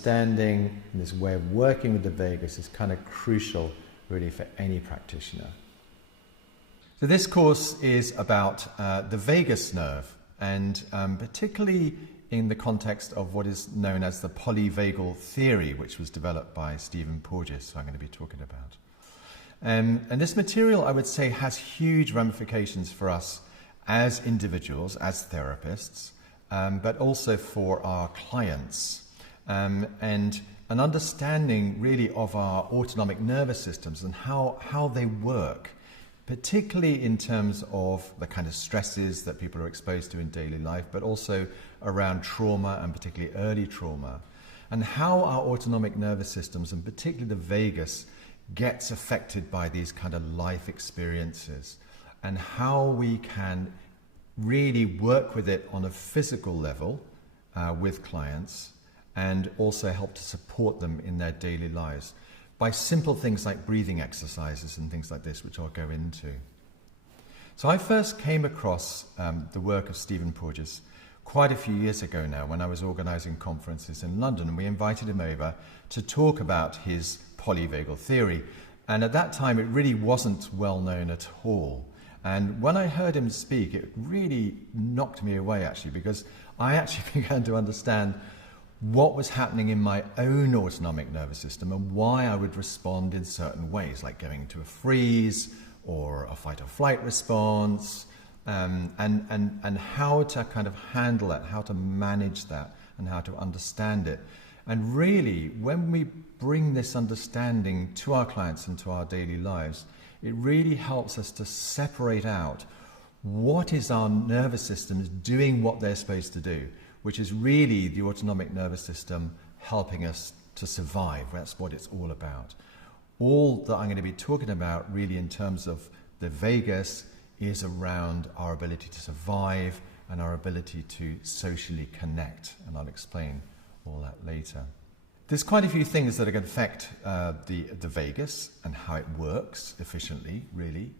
understanding and this way of working with the vagus is kind of crucial really for any practitioner. So this course is about the vagus nerve, and particularly in the context of what is known as the polyvagal theory, which was developed by Stephen Porges, who I'm going to be talking about. And this material, I would say, has huge ramifications for us as individuals, as therapists, but also for our clients. And an understanding really of our autonomic nervous systems and how they work, particularly in terms of the kind of stresses that people are exposed to in daily life, but also around trauma and particularly early trauma, and how our autonomic nervous systems, and particularly the vagus, gets affected by these kind of life experiences, and how we can really work with it on a physical level with clients, and also help to support them in their daily lives by simple things like breathing exercises and things like this, which I'll go into. So I first came across the work of Stephen Porges quite a few years ago now, when I was organising conferences in London, and we invited him over to talk about his polyvagal theory. And at that time, it really wasn't well known at all. And when I heard him speak, it really knocked me away, actually, because I actually began to understand what was happening in my own autonomic nervous system and why I would respond in certain ways, like going into a freeze or a fight or flight response, and how to kind of handle that, how to manage that, and how to understand it. And really, when we bring this understanding to our clients and to our daily lives, it really helps us to separate out what is our nervous systems doing what they're supposed to do, which is really the autonomic nervous system helping us to survive. That's what it's all about. All that I'm going to be talking about really in terms of the vagus is around our ability to survive and our ability to socially connect, and I'll explain all that later. There's quite a few things that are going to affect the vagus and how it works efficiently, really.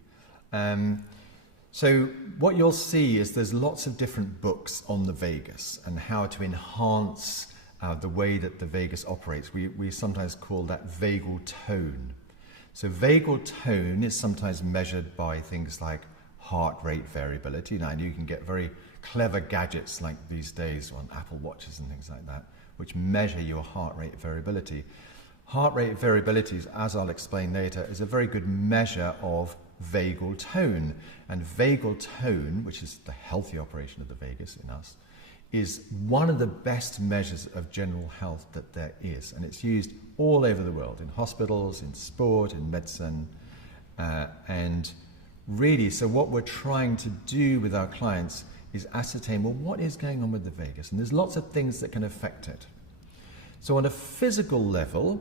So what you'll see is there's lots of different books on the vagus and how to enhance the way that the vagus operates. We sometimes call that vagal tone. So vagal tone is sometimes measured by things like heart rate variability. Now, you can get very clever gadgets like these days on Apple Watches and things like that, which measure your heart rate variability. Heart rate variability, as I'll explain later, is a very good measure of vagal tone. And vagal tone, which is the healthy operation of the vagus in us, is one of the best measures of general health that there is. And it's used all over the world, in hospitals, in sport, in medicine. And really, so what we're trying to do with our clients is ascertain, well, what is going on with the vagus? And there's lots of things that can affect it. So on a physical level,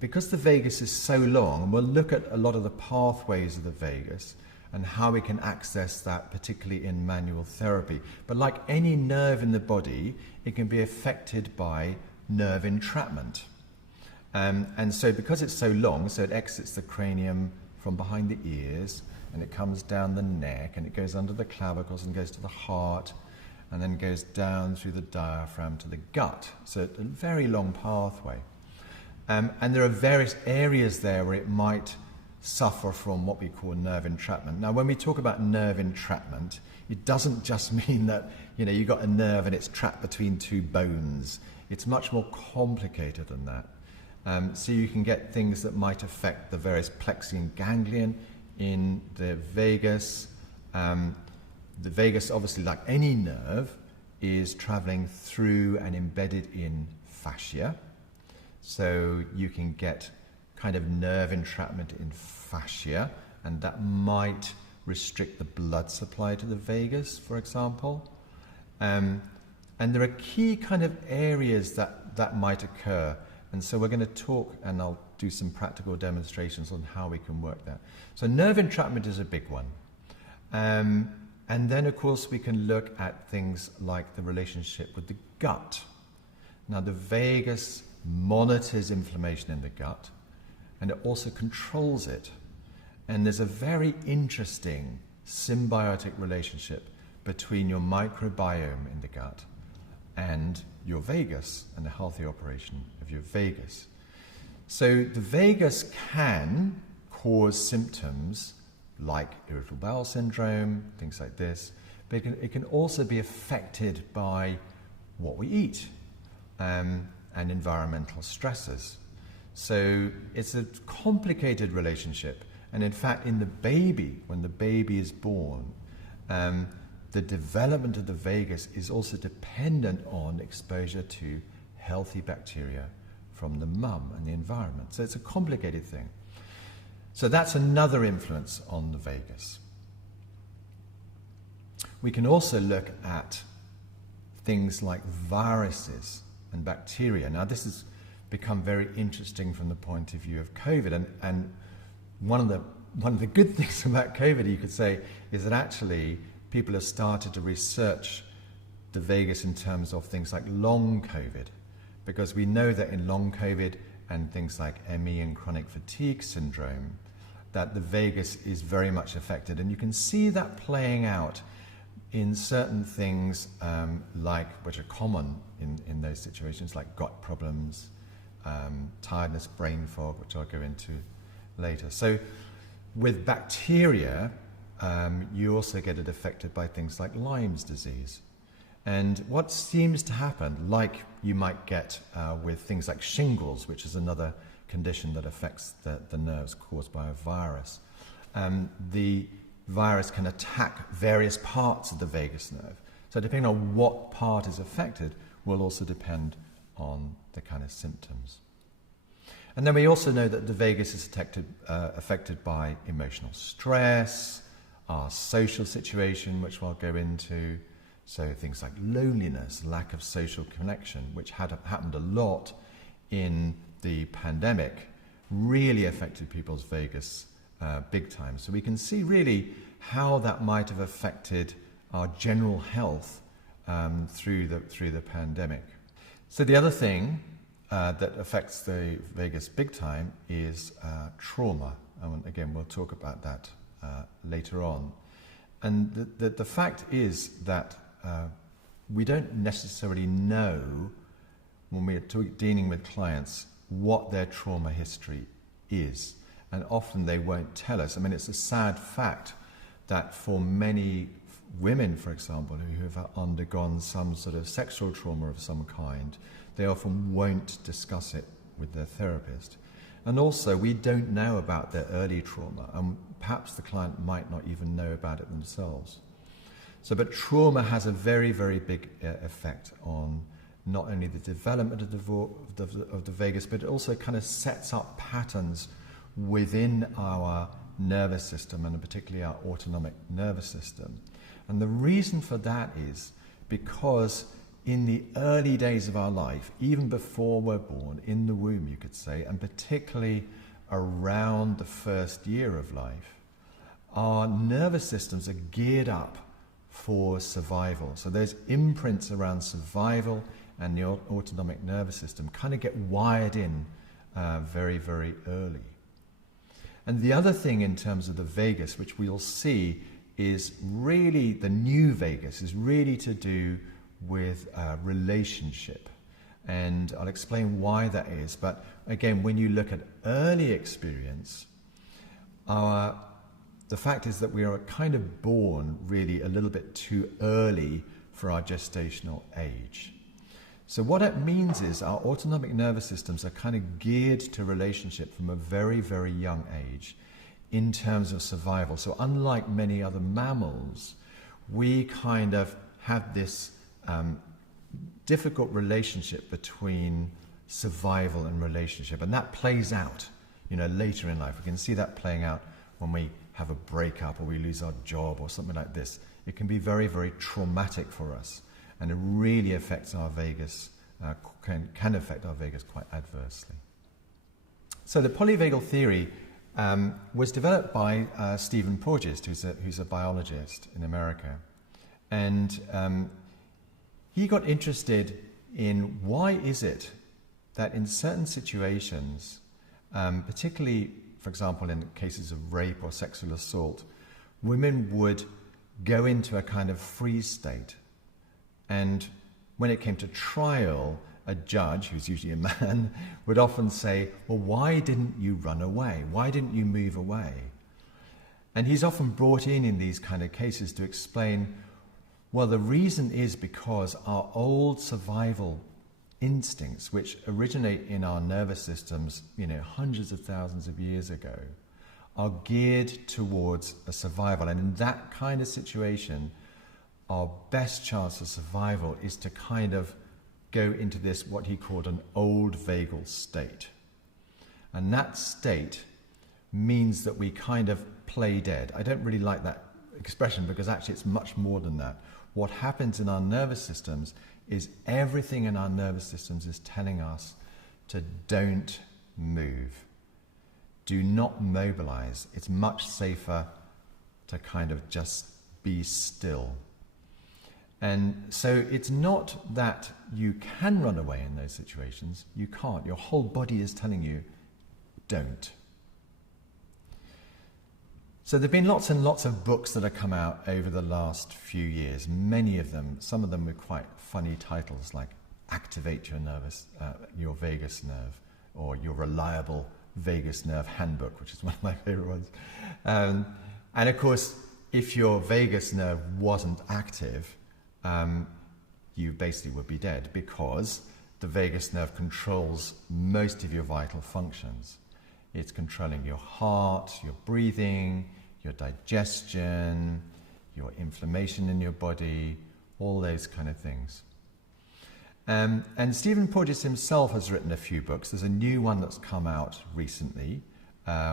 because the vagus is so long, we'll look at a lot of the pathways of the vagus and how we can access that, particularly in manual therapy. But like any nerve in the body, it can be affected by nerve entrapment. And so because it's so long, so it exits the cranium from behind the ears, and it comes down the neck, and it goes under the clavicles and goes to the heart, and then goes down through the diaphragm to the gut. So it's a very long pathway. And there are various areas there where it might suffer from what we call nerve entrapment. Now, when we talk about nerve entrapment, it doesn't just mean that, you've got a nerve and it's trapped between two bones. It's much more complicated than that. So you can get things that might affect the various plexi and ganglion in the vagus. The vagus, obviously, like any nerve, is traveling through and embedded in fascia. So you can get kind of nerve entrapment in fascia, and that might restrict the blood supply to the vagus, for example. And there are key kind of areas that might occur. And so we're going to talk, and I'll do some practical demonstrations on how we can work that. So nerve entrapment is a big one. And then, of course, we can look at things like the relationship with the gut. Now, the vagus monitors inflammation in the gut, and it also controls it. And there's a very interesting symbiotic relationship between your microbiome in the gut and your vagus and the healthy operation of your vagus. So the vagus can cause symptoms like irritable bowel syndrome, things like this, but it can also be affected by what we eat and environmental stresses. So it's a complicated relationship, and in fact in the baby, when the baby is born, the development of the vagus is also dependent on exposure to healthy bacteria from the mum and the environment. So it's a complicated thing. So that's another influence on the vagus. We can also look at things like viruses and bacteria. Now this has become very interesting from the point of view of COVID, and one of the good things about COVID, you could say, is that actually people have started to research the vagus in terms of things like long COVID, because we know that in long COVID and things like ME and chronic fatigue syndrome, that the vagus is very much affected. And you can see that playing out in certain things which are common in those situations, like gut problems, tiredness, brain fog, which I'll go into later. So with bacteria, you also get it affected by things like Lyme's disease. And what seems to happen, like you might get with things like shingles, which is another condition that affects the nerves caused by a virus, the virus can attack various parts of the vagus nerve. So depending on what part is affected will also depend on the kind of symptoms. And then we also know that the vagus is affected by emotional stress, our social situation, which I'll go into, so things like loneliness, lack of social connection, which had happened a lot in the pandemic, really affected people's vagus big time. So we can see really how that might have affected our general health through the pandemic. So the other thing that affects the vagus big time is trauma. And again, we'll talk about that later on. And the fact is that we don't necessarily know, when we're dealing with clients, what their trauma history is. And often they won't tell us. I mean, it's a sad fact that for many women, for example, who have undergone some sort of sexual trauma of some kind, they often won't discuss it with their therapist. And also, we don't know about their early trauma, and perhaps the client might not even know about it themselves. So, but trauma has a very, very big effect on not only the development of the vagus, but it also kind of sets up patterns within our nervous system, and particularly our autonomic nervous system. And the reason for that is because in the early days of our life, even before we're born, in the womb you could say, and particularly around the first year of life, our nervous systems are geared up for survival. So those imprints around survival and the autonomic nervous system kind of get wired in very, very early. And the other thing in terms of the vagus, which we'll see, is really the new vagus is really to do with relationship. And I'll explain why that is. But again, when you look at early experience, the fact is that we are kind of born really a little bit too early for our gestational age. So what it means is our autonomic nervous systems are kind of geared to relationship from a very, very young age in terms of survival. So unlike many other mammals, we kind of have this difficult relationship between survival and relationship. And that plays out, later in life. We can see that playing out when we have a breakup or we lose our job or something like this. It can be very, very traumatic for us. And it really affects our vagus, can affect our vagus quite adversely. So the polyvagal theory was developed by Stephen Porges, who's a biologist in America. And he got interested in why is it that in certain situations, particularly, for example, in cases of rape or sexual assault, women would go into a kind of freeze state. And when it came to trial, a judge, who's usually a man, would often say, well, why didn't you run away? Why didn't you move away? And he's often brought in these kind of cases to explain, well, the reason is because our old survival instincts, which originate in our nervous systems, hundreds of thousands of years ago, are geared towards a survival. And in that kind of situation, our best chance of survival is to kind of go into this, what he called an old vagal state. And that state means that we kind of play dead. I don't really like that expression because actually it's much more than that. What happens in our nervous systems is everything in our nervous systems is telling us to don't move. Do not mobilize. It's much safer to kind of just be still. And so it's not that you can run away in those situations. You can't. Your whole body is telling you, don't. So there have been lots and lots of books that have come out over the last few years. Many of them, some of them with quite funny titles like Activate Your Vagus Nerve, or Your Reliable Vagus Nerve Handbook, which is one of my favorite ones. And of course, if your vagus nerve wasn't active, you basically would be dead, because the vagus nerve controls most of your vital functions. It's controlling your heart, your breathing, your digestion, your inflammation in your body, all those kind of things. And Stephen Porges himself has written a few books. There's a new one that's come out recently,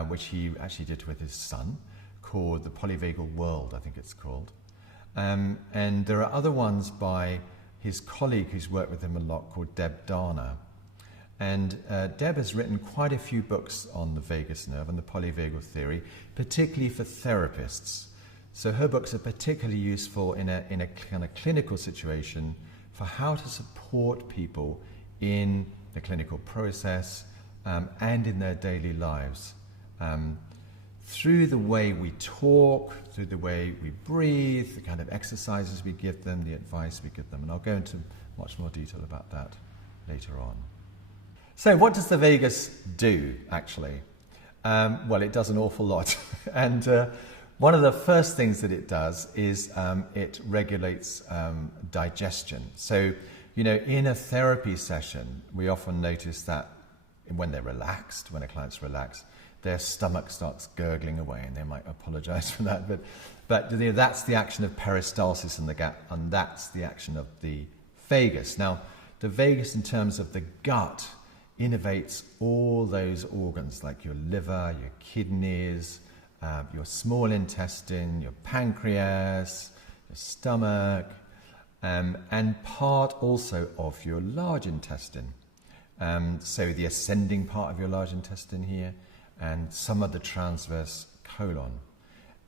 which he actually did with his son, called The Polyvagal World, I think it's called. And there are other ones by his colleague who's worked with him a lot, called Deb Dana. And Deb has written quite a few books on the vagus nerve and the polyvagal theory, particularly for therapists. So her books are particularly useful in a kind of clinical situation for how to support people in the clinical process and in their daily lives. Through the way we talk, through the way we breathe, the kind of exercises we give them, the advice we give them. And I'll go into much more detail about that later on. So what does the vagus do, actually? Well, it does an awful lot. And one of the first things that it does is it regulates digestion. So, in a therapy session, we often notice that when they're relaxed, when a client's relaxed, their stomach starts gurgling away, and they might apologize for that. But that's the action of peristalsis in the gut, and that's the action of the vagus. Now, the vagus, in terms of the gut, innervates all those organs like your liver, your kidneys, your small intestine, your pancreas, your stomach, and part also of your large intestine. So the ascending part of your large intestine here, and some of the transverse colon.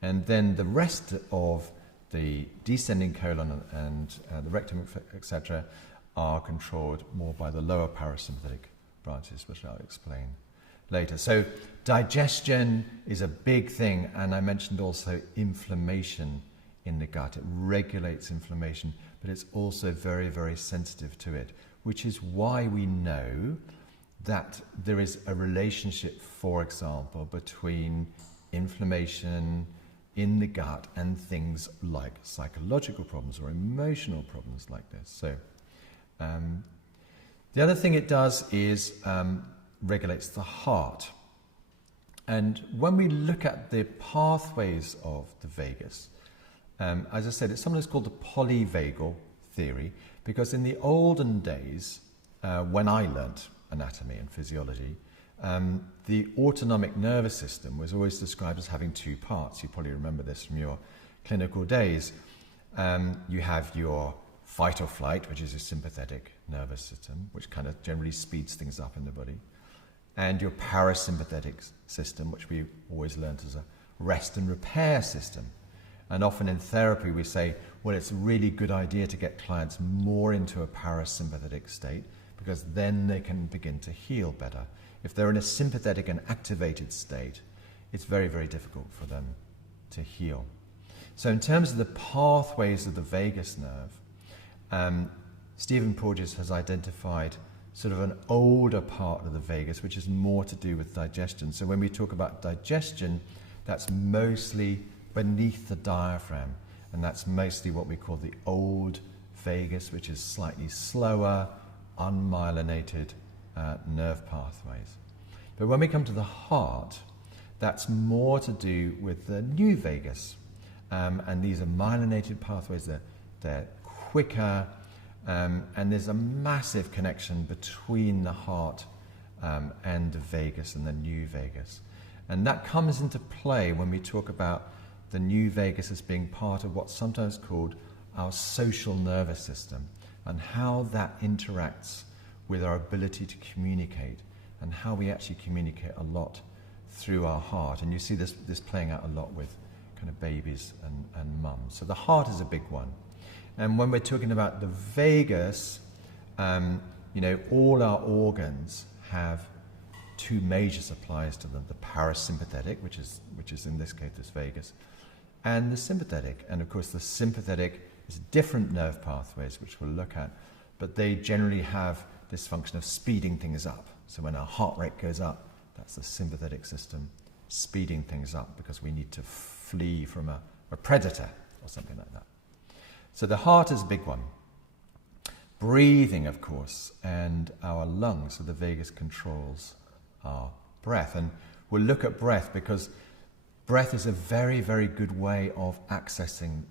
And then the rest of the descending colon and the rectum, etc., are controlled more by the lower parasympathetic branches, which I'll explain later. So digestion is a big thing, and I mentioned also inflammation in the gut. It regulates inflammation, but it's also very, very sensitive to it, which is why we know that there is a relationship, for example, between inflammation in the gut and things like psychological problems or emotional problems like this. So the other thing it does is regulates the heart. And when we look at the pathways of the vagus, as I said, it's sometimes called the polyvagal theory, because in the olden days, when I learnt anatomy and physiology, the autonomic nervous system was always described as having two parts. You probably remember this from your clinical days. You have your fight or flight, which is a sympathetic nervous system, which kind of generally speeds things up in the body, and your parasympathetic system, which we always learnt as a rest and repair system. And often in therapy we say, well, it's a really good idea to get clients more into a parasympathetic state, because then they can begin to heal better. If they're in a sympathetic and activated state, it's very, very difficult for them to heal. So in terms of the pathways of the vagus nerve, Stephen Porges has identified sort of an older part of the vagus, which is more to do with digestion. So when we talk about digestion, that's mostly beneath the diaphragm, and that's mostly what we call the old vagus, which is slightly slower, unmyelinated nerve pathways. But when we come to the heart, that's more to do with the new vagus, and these are myelinated pathways. They're quicker, and there's a massive connection between the heart and the vagus and the new vagus. And that comes into play when we talk about the new vagus as being part of what's sometimes called our social nervous system, and how that interacts with our ability to communicate, and how we actually communicate a lot through our heart. And you see this playing out a lot with kind of babies and mums. So the heart is a big one. And when we're talking about the vagus, all our organs have two major supplies to them: the parasympathetic, which is in this case this vagus, and the sympathetic. And of course, the sympathetic is different nerve pathways, which we'll look at, but they generally have this function of speeding things up. So when our heart rate goes up, that's the sympathetic system speeding things up because we need to flee from a predator or something like that. So the heart is a big one. Breathing, of course, and our lungs. So the vagus controls our breath. And we'll look at breath because breath is a very, very good way of accessing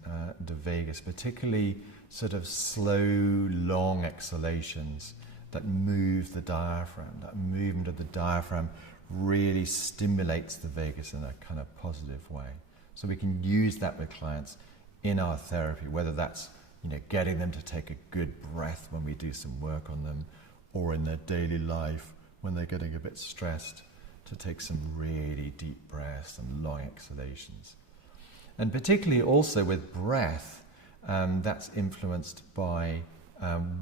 the vagus, particularly sort of slow, long exhalations that move the diaphragm. That movement of the diaphragm really stimulates the vagus in a kind of positive way. So we can use that with clients in our therapy, whether that's getting them to take a good breath when we do some work on them, or in their daily life when they're getting a bit stressed, to take some really deep breaths and long exhalations. And particularly also with breath, that's influenced by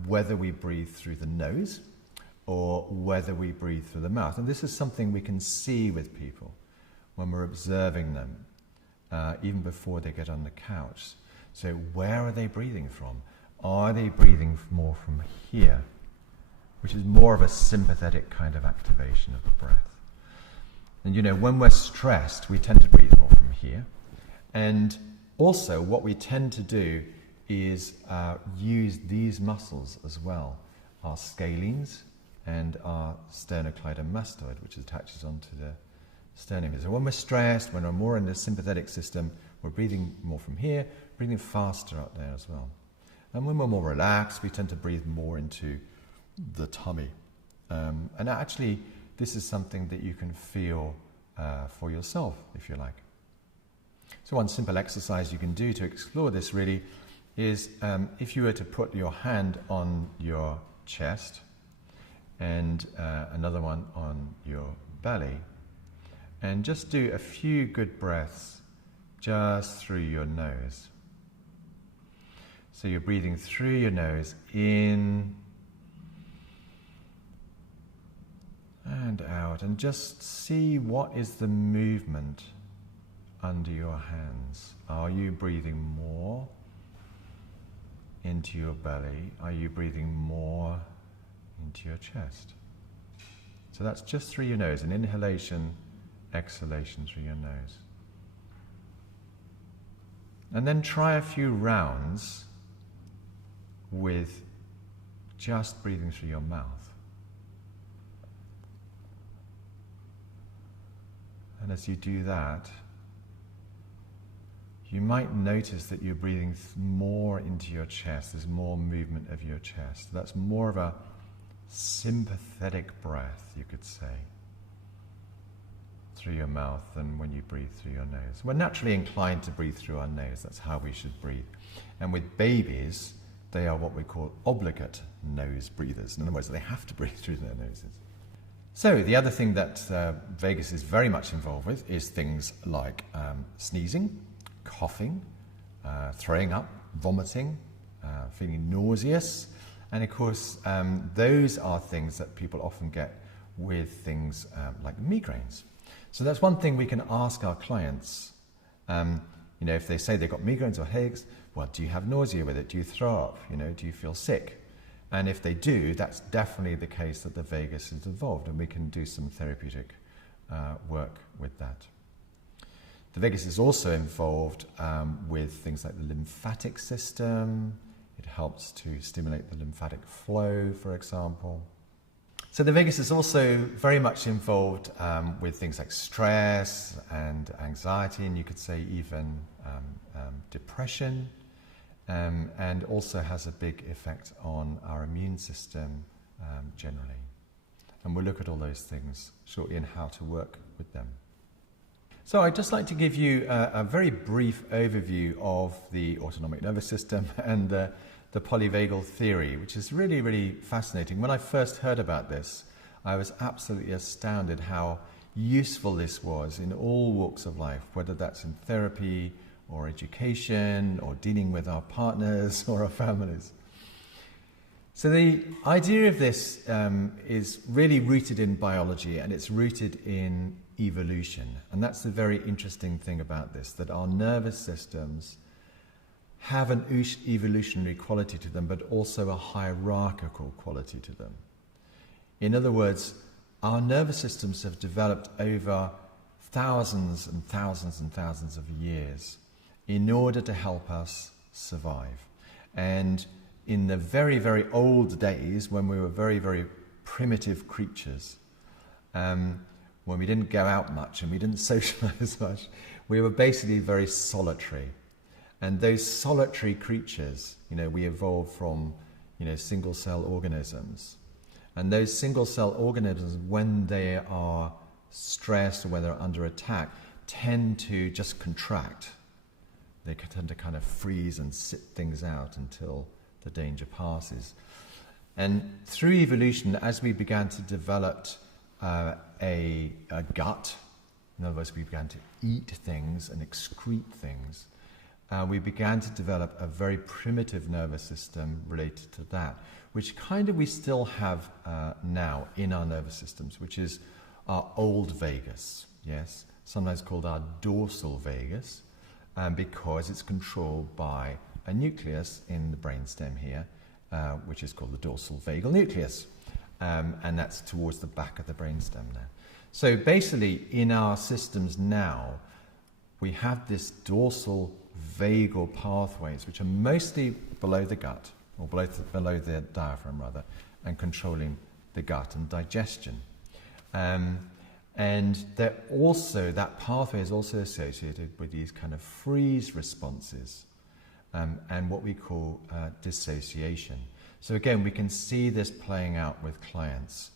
whether we breathe through the nose or whether we breathe through the mouth. And this is something we can see with people when we're observing them, even before they get on the couch. So where are they breathing from? Are they breathing more from here, which is more of a sympathetic kind of activation of the breath? And when we're stressed, we tend to breathe more from here. And also what we tend to do is use these muscles as well, our scalenes and our sternocleidomastoid, which attaches onto the sternum. So when we're stressed, when we're more in the sympathetic system, we're breathing more from here, breathing faster out there as well. And when we're more relaxed, we tend to breathe more into the tummy. And actually, this is something that you can feel for yourself, if you like. So one simple exercise you can do to explore this really is if you were to put your hand on your chest and another one on your belly, and just do a few good breaths just through your nose. So you're breathing through your nose in and out, and just see what is the movement under your hands. Are you breathing more into your belly? Are you breathing more into your chest? So that's just through your nose, an inhalation, exhalation through your nose. And then try a few rounds with just breathing through your mouth. And as you do that, you might notice that you're breathing more into your chest. There's more movement of your chest. That's more of a sympathetic breath, you could say, through your mouth than when you breathe through your nose. We're naturally inclined to breathe through our nose. That's how we should breathe. And with babies, they are what we call obligate nose breathers. In other words, they have to breathe through their noses. So the other thing that vagus is very much involved with is things like sneezing, coughing, throwing up, vomiting, feeling nauseous. And of course, those are things that people often get with things like migraines. So that's one thing we can ask our clients. If they say they've got migraines or headaches, well, do you have nausea with it? Do you throw up? Do you feel sick? And if they do, that's definitely the case that the vagus is involved, and we can do some therapeutic work with that. The vagus is also involved with things like the lymphatic system. It helps to stimulate the lymphatic flow, for example. So the vagus is also very much involved with things like stress and anxiety, and you could say even depression, and also has a big effect on our immune system generally. And we'll look at all those things shortly and how to work with them. So I'd just like to give you a very brief overview of the autonomic nervous system and the polyvagal theory, which is really, really fascinating. When I first heard about this, I was absolutely astounded how useful this was in all walks of life, whether that's in therapy or education or dealing with our partners or our families. So the idea of this is really rooted in biology, and it's rooted in evolution. And that's the very interesting thing about this, that our nervous systems have an evolutionary quality to them, but also a hierarchical quality to them. In other words, our nervous systems have developed over thousands and thousands and thousands of years in order to help us survive. And in the very, very old days, when we were very, very primitive creatures, when we didn't go out much and we didn't socialize much, we were basically very solitary. And those solitary creatures, we evolved from, single-cell organisms. And those single-cell organisms, when they are stressed or when they're under attack, tend to just contract. They tend to kind of freeze and sit things out until the danger passes. And through evolution, as we began to develop a gut, in other words, we began to eat things and excrete things, we began to develop a very primitive nervous system related to that, which kind of we still have now in our nervous systems, which is our old vagus, yes, sometimes called our dorsal vagus, because it's controlled by a nucleus in the brainstem here, which is called the dorsal vagal nucleus, and that's towards the back of the brainstem there. So basically, in our systems now, we have this dorsal vagal pathways, which are mostly below the gut, or below the diaphragm rather, and controlling the gut and digestion. And that pathway is also associated with these kind of freeze responses and what we call dissociation. So again, we can see this playing out with clients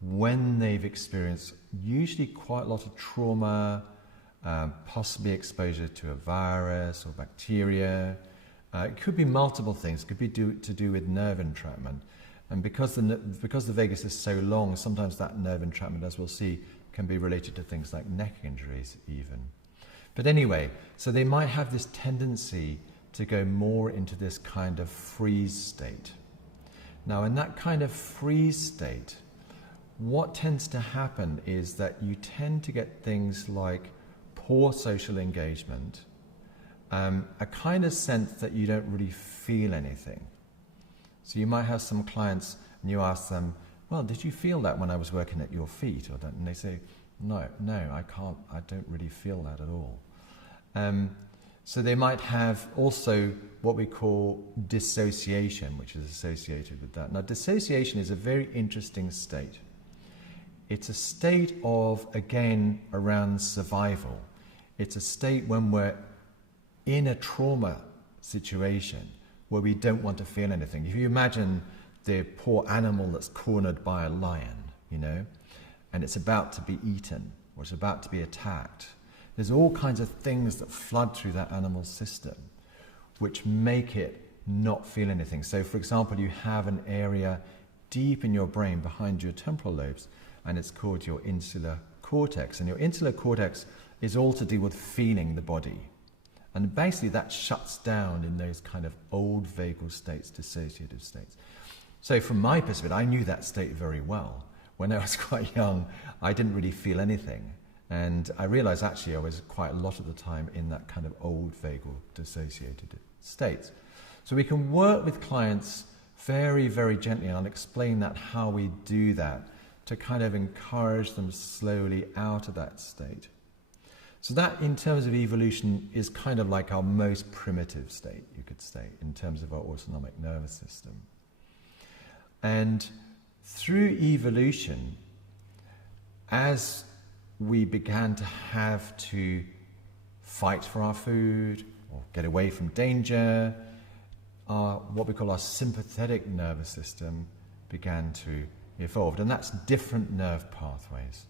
when they've experienced usually quite a lot of trauma, possibly exposure to a virus or bacteria. It could be multiple things. It could be to do with nerve entrapment. And because the vagus is so long, sometimes that nerve entrapment, as we'll see, can be related to things like neck injuries even. But anyway, so they might have this tendency to go more into this kind of freeze state. Now, in that kind of freeze state, what tends to happen is that you tend to get things like poor social engagement, a kind of sense that you don't really feel anything. So you might have some clients and you ask them, well, did you feel that when I was working at your feet? And they say, no, I can't, I don't really feel that at all. So they might have also what we call dissociation, which is associated with that. Now, dissociation is a very interesting state. It's a state of, again, around survival. It's a state when we're in a trauma situation where we don't want to feel anything. If you imagine the poor animal that's cornered by a lion, and it's about to be eaten or it's about to be attacked, there's all kinds of things that flood through that animal's system which make it not feel anything. So, for example, you have an area deep in your brain behind your temporal lobes, and it's called your insular cortex. And your insular cortex is all to do with feeling the body. And basically that shuts down in those kind of old vagal states, dissociative states. So from my perspective, I knew that state very well. When I was quite young, I didn't really feel anything. And I realized actually I was quite a lot of the time in that kind of old vagal dissociated states. So we can work with clients very, very gently, and I'll explain that how we do that to kind of encourage them slowly out of that state. So that, in terms of evolution, is kind of like our most primitive state, you could say, in terms of our autonomic nervous system. And through evolution, as we began to have to fight for our food or get away from danger, what we call our sympathetic nervous system began to evolve. And that's different nerve pathways.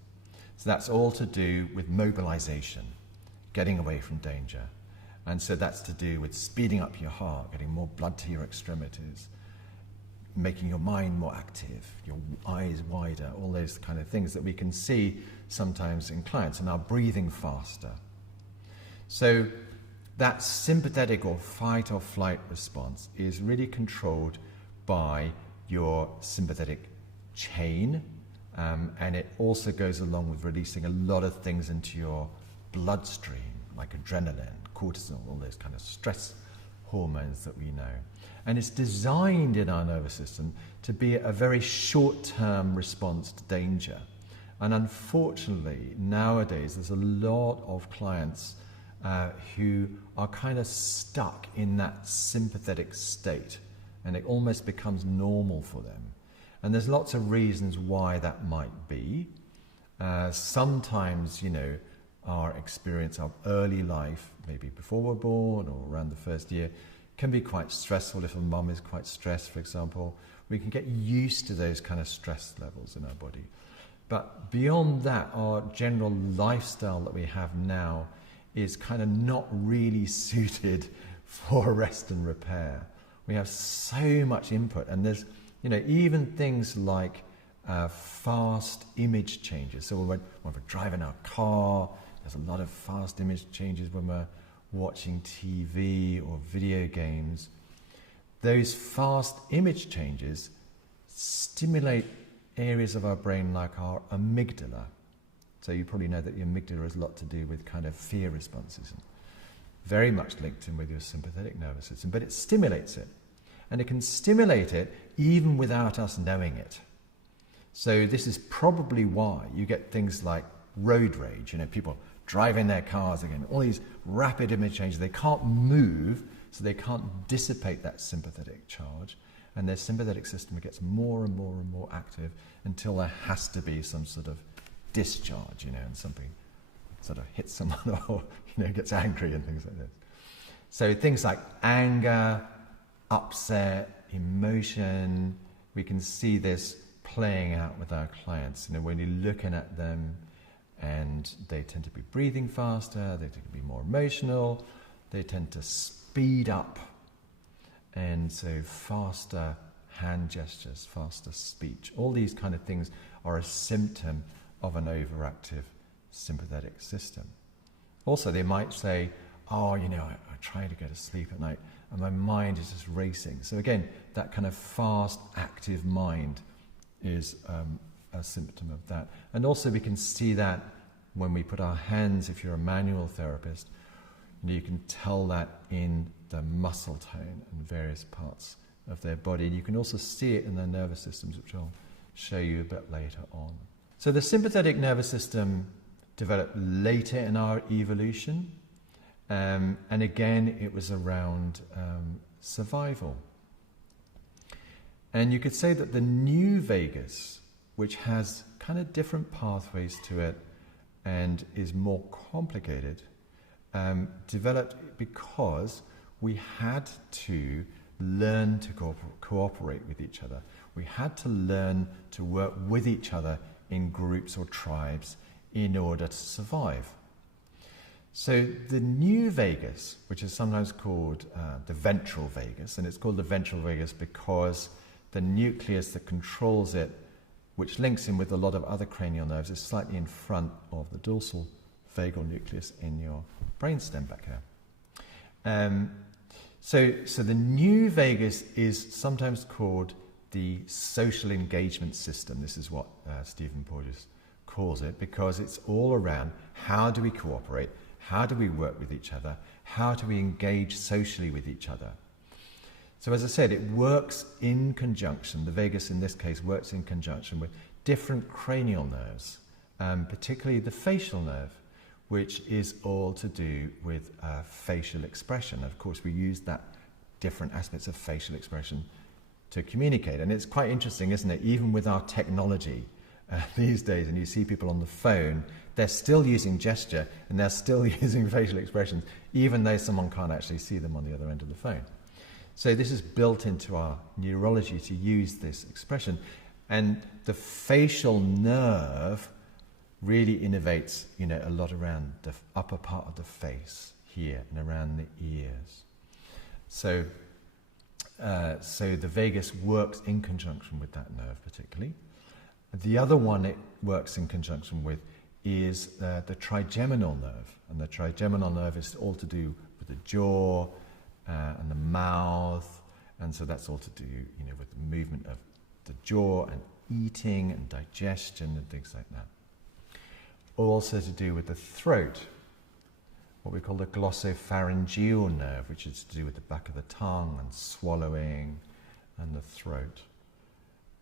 So that's all to do with mobilization, getting away from danger. And so that's to do with speeding up your heart, getting more blood to your extremities, making your mind more active, your eyes wider, all those kind of things that we can see sometimes in clients, and our breathing faster. So that sympathetic or fight or flight response is really controlled by your sympathetic chain, and it also goes along with releasing a lot of things into your bloodstream, like adrenaline, cortisol, all those kind of stress hormones that we know. And it's designed in our nervous system to be a very short-term response to danger. And unfortunately, nowadays, there's a lot of clients who are kind of stuck in that sympathetic state, and it almost becomes normal for them. And there's lots of reasons why that might be. Sometimes, our experience of early life, maybe before we're born or around the first year, can be quite stressful. If a mum is quite stressed, for example, we can get used to those kind of stress levels in our body. But beyond that, our general lifestyle that we have now is kind of not really suited for rest and repair. We have so much input, and there's, even things like fast image changes. So when we're driving our car, there's a lot of fast image changes when we're watching TV or video games. Those fast image changes stimulate areas of our brain like our amygdala. So you probably know that the amygdala has a lot to do with kind of fear responses, and very much linked in with your sympathetic nervous system, but it stimulates it. And it can stimulate it even without us knowing it. So this is probably why you get things like road rage, people driving their cars again, all these rapid image changes. They can't move, so they can't dissipate that sympathetic charge, and their sympathetic system gets more and more and more active until there has to be some sort of discharge, and something sort of hits someone or, gets angry and things like this. So things like anger, upset, emotion, we can see this playing out with our clients. When you're looking at them, and they tend to be breathing faster, they tend to be more emotional, they tend to speed up, and so faster hand gestures, faster speech. All these kind of things are a symptom of an overactive sympathetic system. Also, they might say, I try to go to sleep at night and my mind is just racing. So again, that kind of fast, active mind is a symptom of that. And also we can see that when we put our hands, if you're a manual therapist, you can tell that in the muscle tone in various parts of their body. And you can also see it in their nervous systems, which I'll show you a bit later on. So the sympathetic nervous system developed later in our evolution. And again, it was around survival. And you could say that the new vagus, which has kind of different pathways to it and is more complicated, developed because we had to learn to cooperate with each other. We had to learn to work with each other in groups or tribes in order to survive. So the new vagus, which is sometimes called the ventral vagus, and it's called the ventral vagus because the nucleus that controls it, which links in with a lot of other cranial nerves, is slightly in front of the dorsal vagal nucleus in your brainstem back here. So the new vagus is sometimes called the social engagement system. This is what Stephen Porges calls it, because it's all around how do we cooperate, how do we work with each other, how do we engage socially with each other. So as I said, it works in conjunction, the vagus in this case works in conjunction with different cranial nerves, particularly the facial nerve, which is all to do with facial expression. Of course, we use that different aspects of facial expression to communicate. And it's quite interesting, isn't it? Even with our technology these days, and you see people on the phone, they're still using gesture and they're still using facial expressions, even though someone can't actually see them on the other end of the phone. So this is built into our neurology to use this expression. And the facial nerve really innervates, a lot around the upper part of the face here and around the ears. So the vagus works in conjunction with that nerve particularly. The other one it works in conjunction with is the trigeminal nerve. And the trigeminal nerve is all to do with the jaw and the mouth. And so that's all to do, with the movement of the jaw and eating and digestion and things like that. Also to do with the throat, what we call the glossopharyngeal nerve, which is to do with the back of the tongue and swallowing and the throat.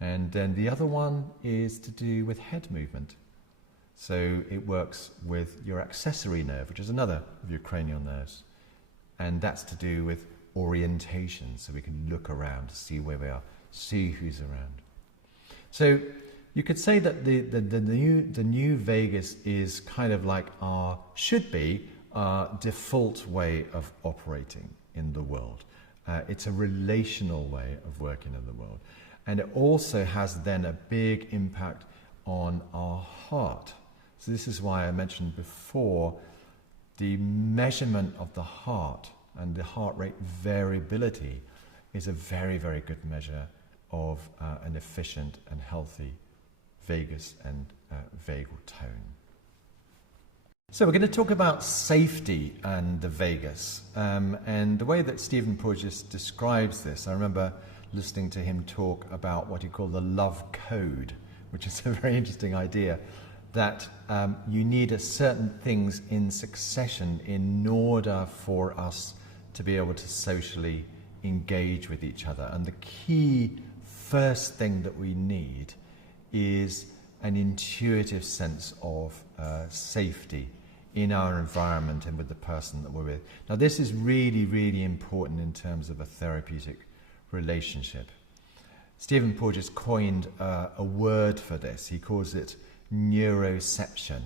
And then the other one is to do with head movement. So it works with your accessory nerve, which is another of your cranial nerves. And that's to do with orientation, so we can look around, see where we are, see who's around. So you could say that the new vagus is kind of like should be our default way of operating in the world. It's a relational way of working in the world. And it also has then a big impact on our heart. So this is why I mentioned before the measurement of the heart and the heart rate variability is a very, very good measure of an efficient and healthy vagus and vagal tone. So we're going to talk about safety and the vagus. And the way that Stephen Porges describes this, I remember listening to him talk about what he called the love code, which is a very interesting idea, that you need certain things in succession in order for us to be able to socially engage with each other. And the key first thing that we need is an intuitive sense of safety in our environment and with the person that we're with. Now this is really, really important in terms of a therapeutic relationship. Stephen Porges coined a word for this. He calls it neuroception.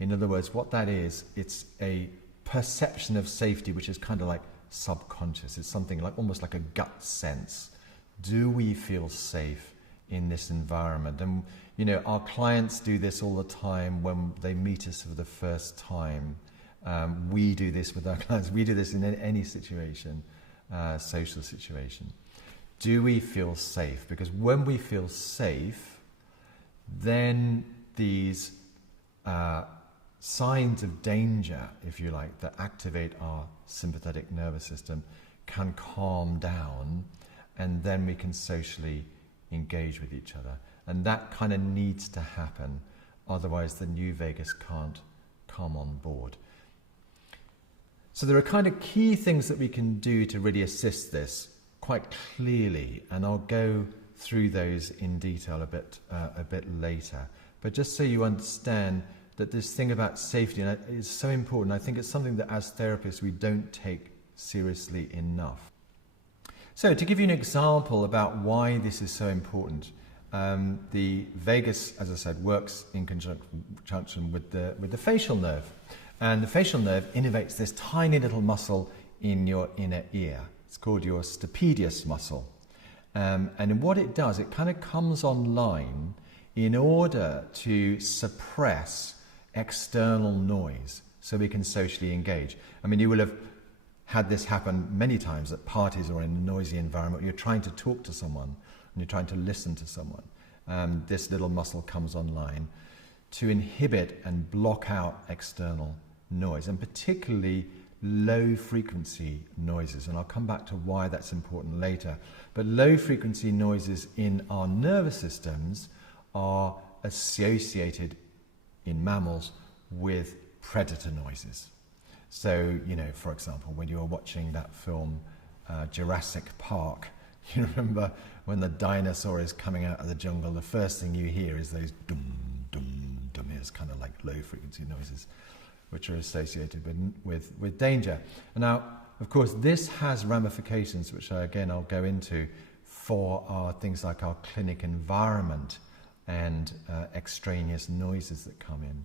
In other words, what that is, it's a perception of safety which is kind of like subconscious. It's something like almost like a gut sense. Do we feel safe in this environment? And our clients do this all the time when they meet us for the first time. We do this with our clients. We do this in any situation, social situation. Do we feel safe? Because when we feel safe, then these signs of danger, if you like, that activate our sympathetic nervous system can calm down, and then we can socially engage with each other. And that kind of needs to happen, otherwise the new vagus can't come on board. So there are kind of key things that we can do to really assist this quite clearly, and I'll go through those in detail a bit later. But just so you understand that this thing about safety is so important. I think it's something that as therapists we don't take seriously enough. So to give you an example about why this is so important, the vagus, as I said, works in conjunction with the facial nerve. And the facial nerve innervates this tiny little muscle in your inner ear. It's called your stapedius muscle. And what it does, it kind of comes online in order to suppress external noise so we can socially engage. I mean, you will have had this happen many times at parties or in a noisy environment. You're trying to talk to someone and you're trying to listen to someone. This little muscle comes online to inhibit and block out external noise, and particularly low frequency noises. And I'll come back to why that's important later. But low frequency noises in our nervous systems are associated in mammals with predator noises. So, for example, when you're watching that film Jurassic Park. You remember when the dinosaur is coming out of the jungle, the first thing you hear is those dum, dum, dum. It's kind of like low frequency noises, which are associated with danger. And now, of course, this has ramifications, which I'll go into, for our things like our clinic environment and extraneous noises that come in,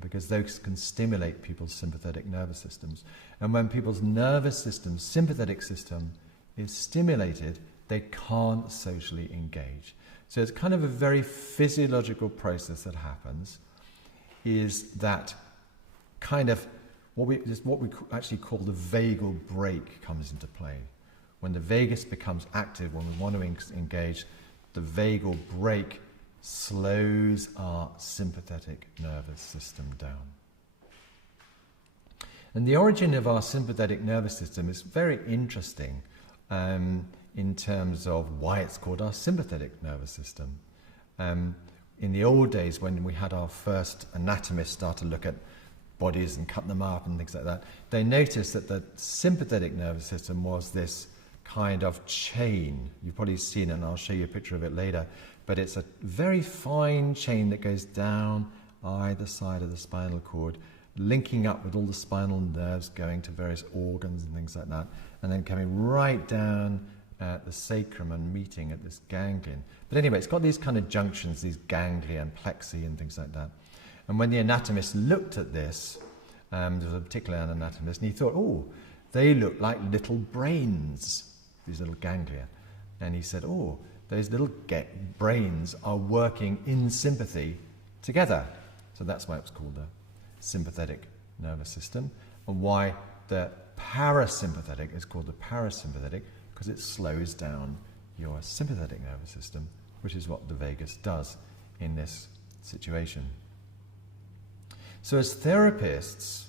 because those can stimulate people's sympathetic nervous systems. And when people's nervous system, sympathetic system, is stimulated, they can't socially engage. So it's kind of a very physiological process that happens, is that kind of what we actually call the vagal brake comes into play. When the vagus becomes active, when we want to engage, the vagal brake slows our sympathetic nervous system down. And the origin of our sympathetic nervous system is very interesting in terms of why it's called our sympathetic nervous system. In the old days, when we had our first anatomists start to look at bodies and cut them up and things like that, they noticed that the sympathetic nervous system was this kind of chain. You've probably seen it, and I'll show you a picture of it later, but it's a very fine chain that goes down either side of the spinal cord, linking up with all the spinal nerves going to various organs and things like that, and then coming right down at the sacrum and meeting at this ganglion. But anyway, it's got these kind of junctions, these ganglia and plexi and things like that. And when the anatomist looked at this, there was a particular anatomist, and he thought, oh, they look like little brains, these little ganglia. And he said, oh, those little brains are working in sympathy together. So that's why it was called the sympathetic nervous system, and why the parasympathetic is called the parasympathetic, because it slows down your sympathetic nervous system, which is what the vagus does in this situation. So as therapists,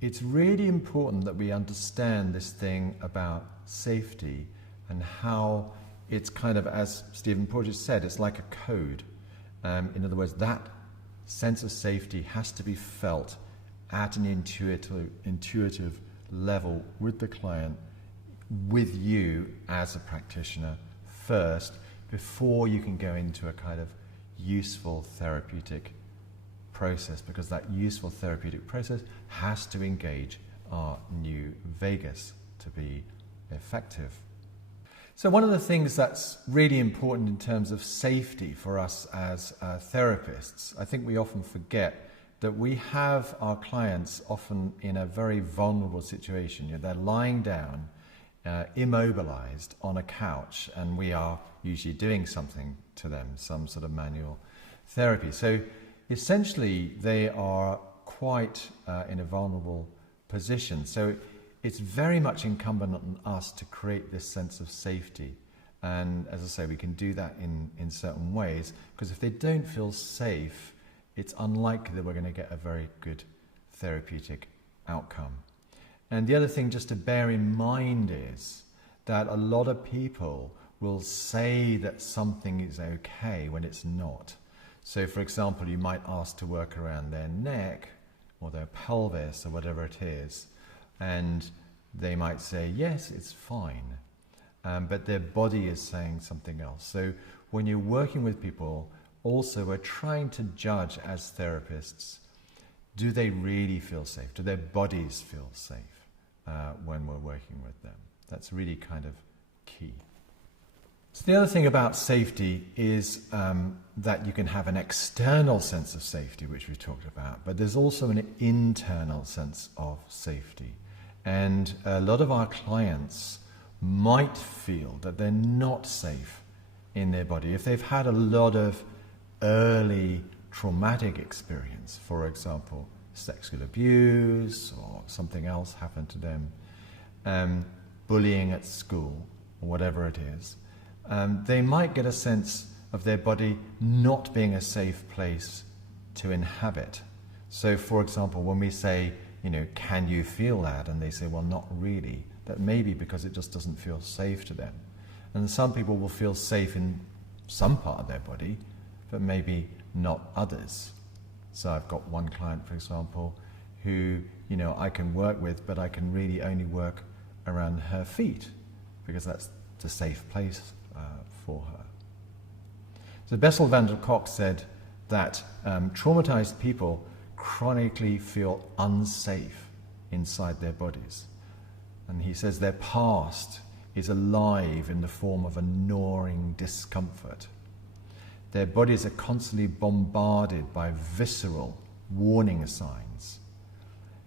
it's really important that we understand this thing about safety and how it's kind of, as Stephen Porges said, it's like a code. In other words, that sense of safety has to be felt at an intuitive level with the client, with you as a practitioner first, before you can go into a kind of useful therapeutic process, because that useful therapeutic process has to engage our new vagus to be effective. So one of the things that's really important in terms of safety for us as therapists, I think we often forget that we have our clients often in a very vulnerable situation. You know, they're lying down, immobilized on a couch, and we are usually doing something to them, some sort of manual therapy. So essentially they are quite in a vulnerable position. So it's very much incumbent on us to create this sense of safety. And as I say, we can do that in certain ways, because if they don't feel safe, it's unlikely that we're going to get a very good therapeutic outcome. And the other thing just to bear in mind is that a lot of people will say that something is okay when it's not. So for example, you might ask to work around their neck or their pelvis or whatever it is, and they might say, yes, it's fine, but their body is saying something else. So when you're working with people, also we're trying to judge as therapists, do they really feel safe? Do their bodies feel safe when we're working with them? That's really kind of key. So the other thing about safety is that you can have an external sense of safety, which we talked about, but there's also an internal sense of safety. And a lot of our clients might feel that they're not safe in their body if they've had a lot of early traumatic experience, for example, sexual abuse or something else happened to them, bullying at school or whatever it is. They might get a sense of their body not being a safe place to inhabit. So, for example, when we say, you know, can you feel that? And they say, well, not really. That may be because it just doesn't feel safe to them. And some people will feel safe in some part of their body, but maybe not others. So I've got one client, for example, who, you know, I can work with, but I can really only work around her feet. because that's the safe place for her. So Bessel van der Kolk said that traumatized people chronically feel unsafe inside their bodies. And he says their past is alive in the form of a gnawing discomfort. Their bodies are constantly bombarded by visceral warning signs.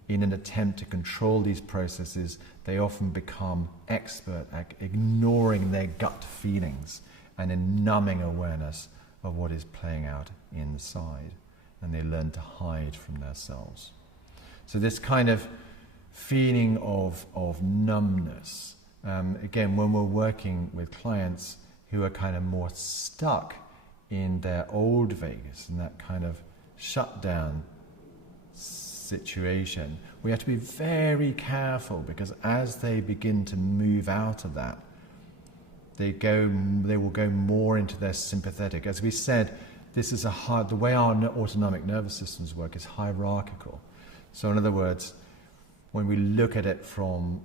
In an attempt to control these processes, they often become expert at ignoring their gut feelings and in numbing awareness of what is playing out inside, and they learn to hide from themselves. So this kind of feeling of numbness, again, when we're working with clients who are kind of more stuck in their old vagus, in that kind of shutdown situation, we have to be very careful, because as they begin to move out of that, they will go more into their sympathetic. As we said, this is the way our autonomic nervous systems work is hierarchical. So in other words, when we look at it from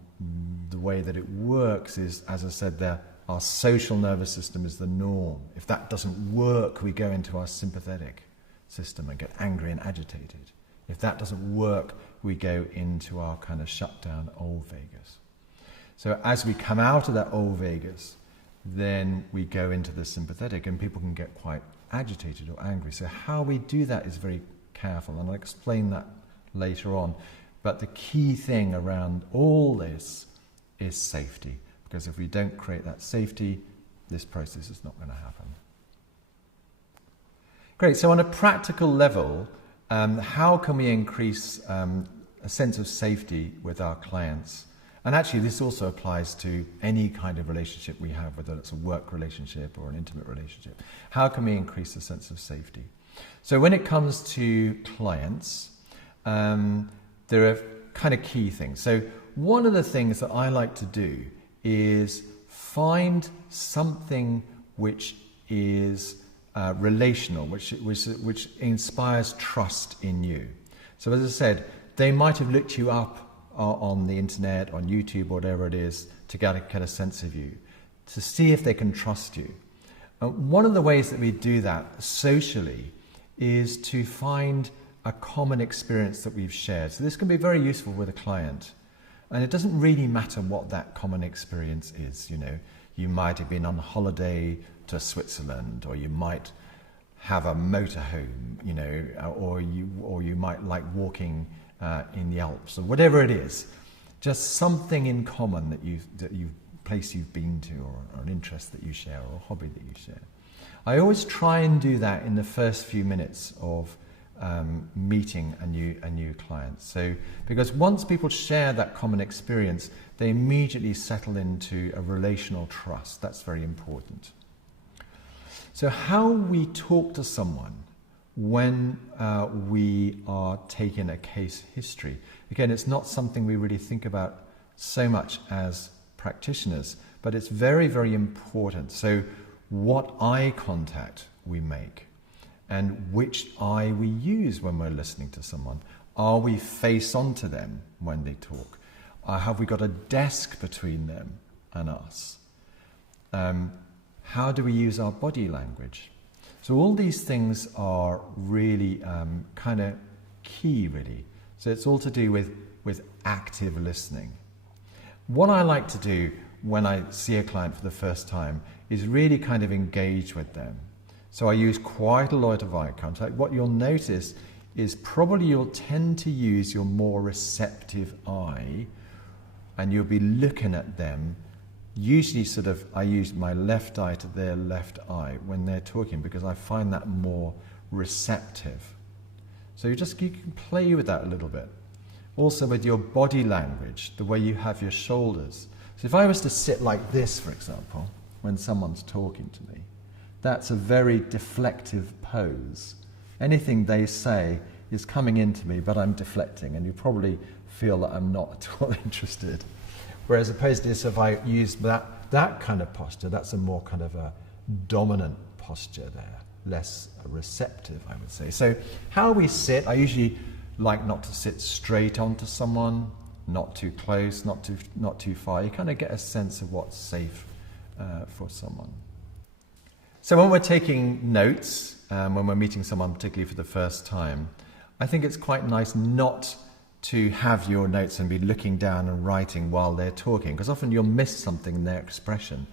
the way that it works is, as I said there, our social nervous system is the norm. If that doesn't work, we go into our sympathetic system and get angry and agitated. If that doesn't work, we go into our kind of shutdown old vagus. So as we come out of that old vagus, then we go into the sympathetic, and people can get quite agitated or angry. So how we do that is very careful, and I'll explain that later on. But the key thing around all this is safety, because if we don't create that safety, this process is not going to happen. Great, so on a practical level, how can we increase a sense of safety with our clients? And actually this also applies to any kind of relationship we have, whether it's a work relationship or an intimate relationship. How can we increase the sense of safety? So when it comes to clients, there are kind of key things. So one of the things that I like to do is find something which is relational, which inspires trust in you. So as I said, they might have looked you up on the internet, on YouTube, whatever it is, to get a sense of you, to see if they can trust you. One of the ways that we do that socially is to find a common experience that we've shared. So this can be very useful with a client. And it doesn't really matter what that common experience is. You know, you might have been on holiday to Switzerland, or you might have a motorhome, you know, or you might like walking in the Alps, or whatever it is. Just something in common that place you've been to, or an interest that you share, or a hobby that you share. I always try and do that in the first few minutes of meeting a new client. So, because once people share that common experience, they immediately settle into a relational trust. That's very important. So how we talk to someone when we are taking a case history. Again, it's not something we really think about so much as practitioners, but it's very, very important. So what eye contact we make, and which eye we use when we're listening to someone. Are we face onto them when they talk? Have we got a desk between them and us? How do we use our body language? So all these things are really kind of key, really. So it's all to do with active listening. What I like to do when I see a client for the first time is really kind of engage with them. So I use quite a lot of eye contact. What you'll notice is probably you'll tend to use your more receptive eye, and you'll be looking at them. Usually I use my left eye to their left eye when they're talking, because I find that more receptive. So you can play with that a little bit. Also with your body language, the way you have your shoulders. So if I was to sit like this, for example, when someone's talking to me, that's a very deflective pose. Anything they say is coming into me, but I'm deflecting, and you probably feel that I'm not at all interested. Whereas opposed to this, if I use that kind of posture, that's a more kind of a dominant posture there, less receptive, I would say. So how we sit, I usually like not to sit straight onto someone. not too close, not too far. You kind of get a sense of what's safe for someone. So when we're taking notes, when we're meeting someone, particularly for the first time, I think it's quite nice not to have your notes and be looking down and writing while they're talking, because often you'll miss something in their expression.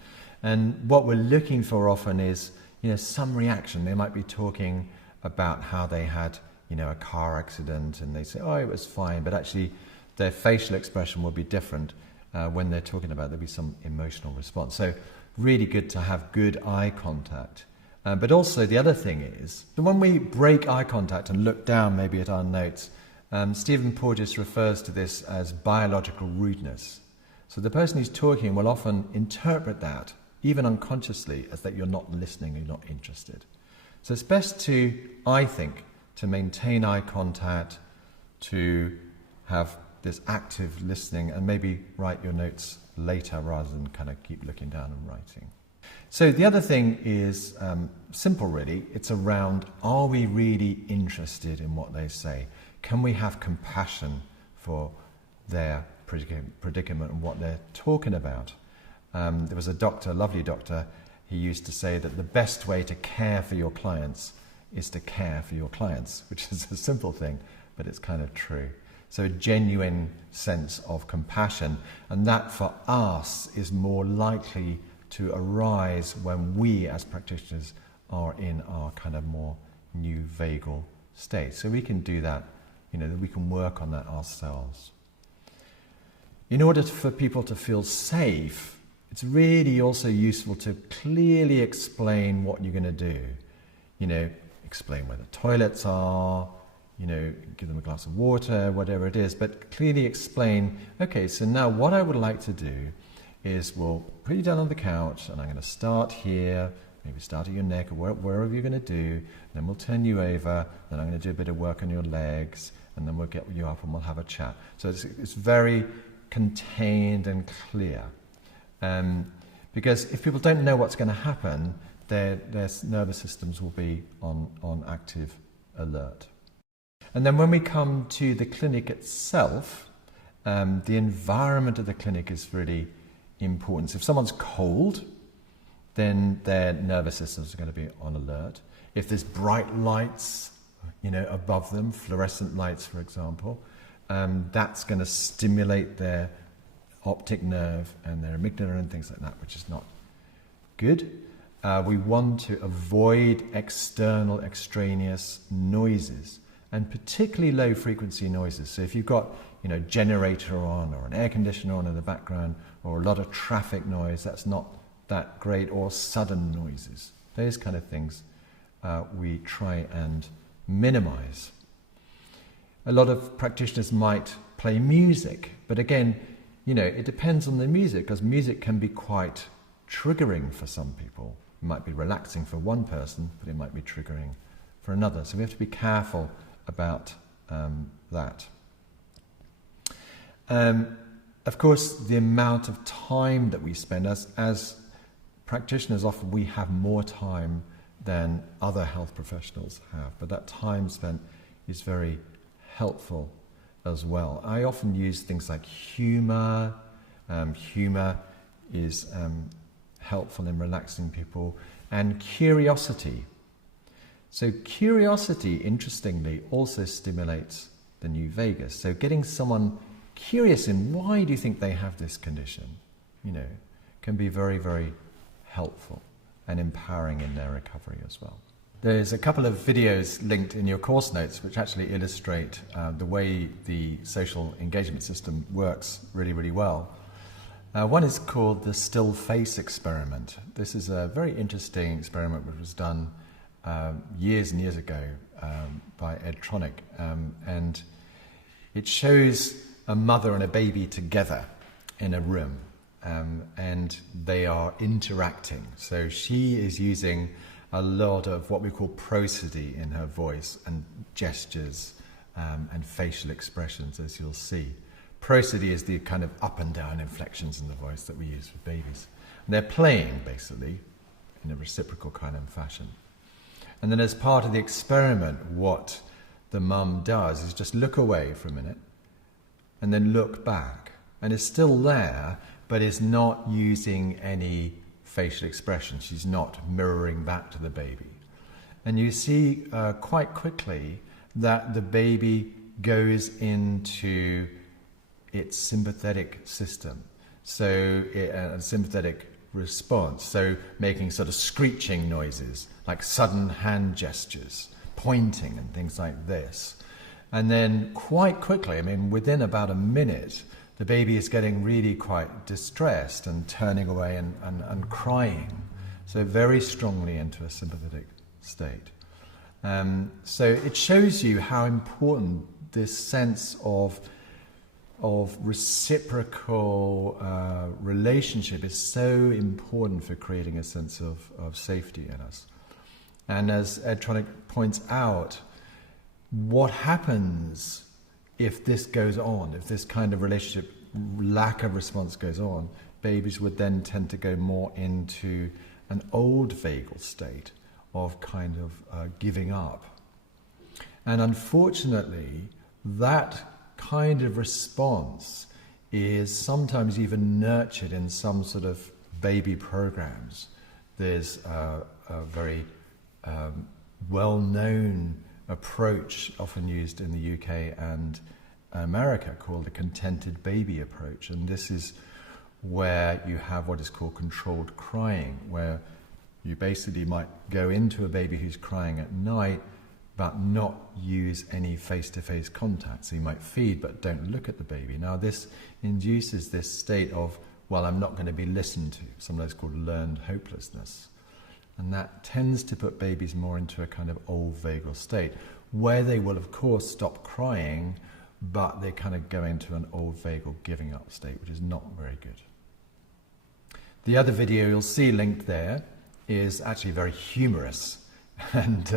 And what we're looking for often is, some reaction. They might be talking about how they had, a car accident, and they say, oh, it was fine, but actually their facial expression will be different when they're talking about it. There'll be some emotional response. So really good to have good eye contact. But also the other thing is, when we break eye contact and look down maybe at our notes, Stephen Porges refers to this as biological rudeness. So the person who's talking will often interpret that, even unconsciously, as that you're not listening, you're not interested. So it's best to, I think, to maintain eye contact, to have this active listening, and maybe write your notes later rather than kind of keep looking down and writing. So the other thing is simple really. It's around, are we really interested in what they say? Can we have compassion for their predicament and what they're talking about? There was a doctor, a lovely doctor, he used to say that the best way to care for your clients is to care for your clients, which is a simple thing, but it's kind of true. So a genuine sense of compassion, and that for us is more likely to arise when we as practitioners are in our kind of more new vagal state. So we can do that, we can work on that ourselves. In order for people to feel safe, it's really also useful to clearly explain what you're going to do. Explain where the toilets are, give them a glass of water, whatever it is, but clearly explain, okay, so now what I would like to do is we'll put you down on the couch and I'm going to start here, maybe start at your neck or wherever you're going to do, then we'll turn you over, then I'm going to do a bit of work on your legs, and then we'll get you up and we'll have a chat. So it's very contained and clear. Because if people don't know what's going to happen, their nervous systems will be on active alert. And then when we come to the clinic itself, the environment of the clinic is really important. So if someone's cold, then their nervous systems are going to be on alert. If there's bright lights, above them, fluorescent lights, for example, that's going to stimulate their optic nerve and their amygdala and things like that, which is not good. We want to avoid external, extraneous noises, and particularly low frequency noises. So if you've got, generator on or an air conditioner on in the background or a lot of traffic noise, that's not that great, or sudden noises. Those kind of things we try and minimize. A lot of practitioners might play music, but again, it depends on the music, because music can be quite triggering for some people. It might be relaxing for one person, but it might be triggering for another. So we have to be careful about that. Of course, the amount of time that we spend, as practitioners, often we have more time than other health professionals have, but that time spent is very helpful as well. I often use things like humour. Humour is helpful in relaxing people, and curiosity. So curiosity, interestingly, also stimulates the new vagus. So getting someone curious in why do you think they have this condition, can be very, very helpful and empowering in their recovery as well. There's a couple of videos linked in your course notes which actually illustrate the way the social engagement system works really, really well. One is called the still face experiment. This is a very interesting experiment which was done years and years ago by Ed Tronick, and it shows a mother and a baby together in a room, and they are interacting. So she is using a lot of what we call prosody in her voice, and gestures and facial expressions, as you'll see. Prosody is the kind of up and down inflections in the voice that we use for babies. And they're playing, basically, in a reciprocal kind of fashion. And then as part of the experiment, what the mum does is just look away for a minute, and then look back. And it's still there, but is not using any facial expression. She's not mirroring back to the baby. And you see quite quickly that the baby goes into its sympathetic system. So a sympathetic response, so making sort of screeching noises, like sudden hand gestures, pointing and things like this. And then quite quickly, I mean, within about a minute, the baby is getting really quite distressed and turning away and crying. So very strongly into a sympathetic state. So it shows you how important this sense of reciprocal relationship is so important for creating a sense of safety in us. And as Ed Tronick points out, what happens if this goes on, if this kind of relationship lack of response goes on, babies would then tend to go more into an old vagal state of kind of giving up. And unfortunately, that kind of response is sometimes even nurtured in some sort of baby programs. There's a very well-known approach often used in the UK and America called the contented baby approach, and this is where you have what is called controlled crying, where you basically might go into a baby who's crying at night but not use any face-to-face contact. So you might feed but don't look at the baby. Now this induces this state of, well, I'm not going to be listened to, sometimes called learned hopelessness. And that tends to put babies more into a kind of old vagal state, where they will of course stop crying, but they kind of go into an old vagal giving up state, which is not very good. The other video you'll see linked there is actually very humorous, and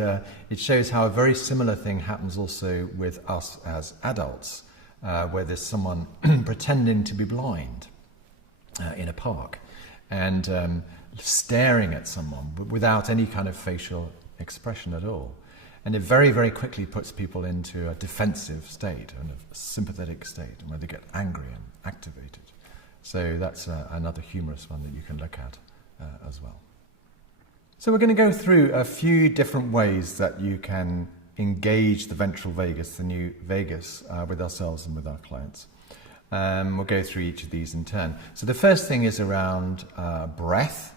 it shows how a very similar thing happens also with us as adults, where there's someone pretending to be blind in a park and staring at someone but without any kind of facial expression at all. And it very, very quickly puts people into a defensive state and a sympathetic state, where they get angry and activated. So that's another humorous one that you can look at as well. So we're going to go through a few different ways that you can engage the ventral vagus, the new vagus, with ourselves and with our clients. We'll go through each of these in turn. So the first thing is around breath,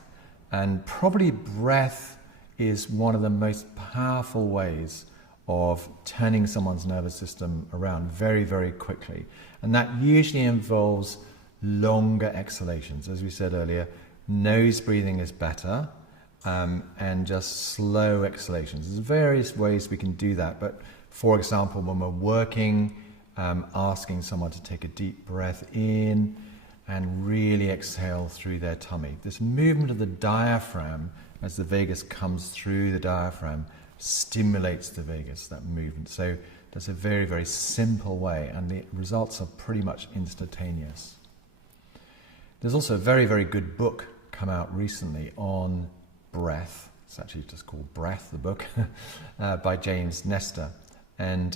and probably breath is one of the most powerful ways of turning someone's nervous system around very, very quickly. And that usually involves longer exhalations. As we said earlier, nose breathing is better, and just slow exhalations. There's various ways we can do that, but for example, when we're working, asking someone to take a deep breath in and really exhale through their tummy. This movement of the diaphragm as the vagus comes through the diaphragm stimulates the vagus, that movement. So that's a very, very simple way, and the results are pretty much instantaneous. There's also a very, very good book come out recently on breath. It's actually just called Breath, the book, by James Nestor, and